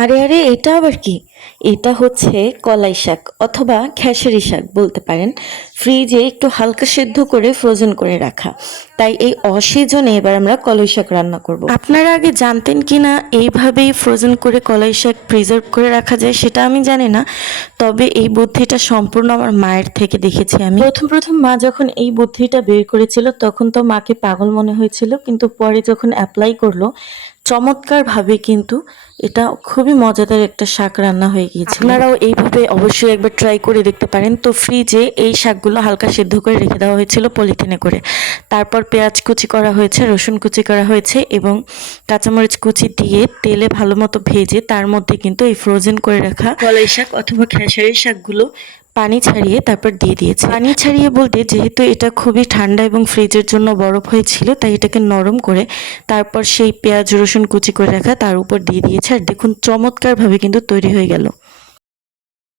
আরে আরে, এটা আবার কি? এটা হচ্ছে কলাই শাক অথবা খেসারি শাক বলতে পারেন। ফ্রিজে একটু হালকা সেদ্ধ করে ফ্রোজেন করে রাখা। তাই এই অসিজনে এবার আমরা কলাই শাক রান্না করব। আপনারা আগে জানতেন কি না এইভাবেই ফ্রোজেন করে কলাই শাক প্রিজার্ভ করে রাখা যায় সেটা আমি জানি না। তবে এই বুদ্ধিটা সম্পূর্ণ আমার মায়ের থেকে দেখেছি আমি। প্রথম প্রথম মা যখন এই বুদ্ধিটা বের করেছিল তখন তো মাকে পাগল মনে হয়েছিল, কিন্তু পরে যখন অ্যাপ্লাই করলো চমৎকারভাবে কিন্তু এটা খুবই মজাদার একটা শাক রান্না হয়ে গিয়েছিল। আপনারাও এইভাবে অবশ্যই একবার ট্রাই করে দেখতে পারেন। তো ফ্রিজে এই শাকগুলো হালকা সিদ্ধ করে রেখে দেওয়া হয়েছিল পলিথিনে করে। তারপর পেঁয়াজ কুচি করা হয়েছে, রসুন কুচি করা হয়েছে এবং কাঁচামরিচ কুচি দিয়ে তেলে ভালো মতো ভেজে তার মধ্যে কিন্তু এই ফ্রোজেন করে রাখা কলাই শাক অথবা খেসারি শাকগুলো পানি ছাড়িয়ে তারপর দিয়ে দিয়েছে। পানি ছাড়িয়ে বলতে যেহেতু এটা খুবই ঠান্ডা এবং ফ্রিজের জন্য বরফ হয়েছিল তাই এটাকে নরম করে তারপর সেই পেঁয়াজ রসুন কুচি করে রাখা তার উপর দিয়ে দিয়েছে। আর দেখুন চমৎকারভাবে কিন্তু তৈরি হয়ে গেল।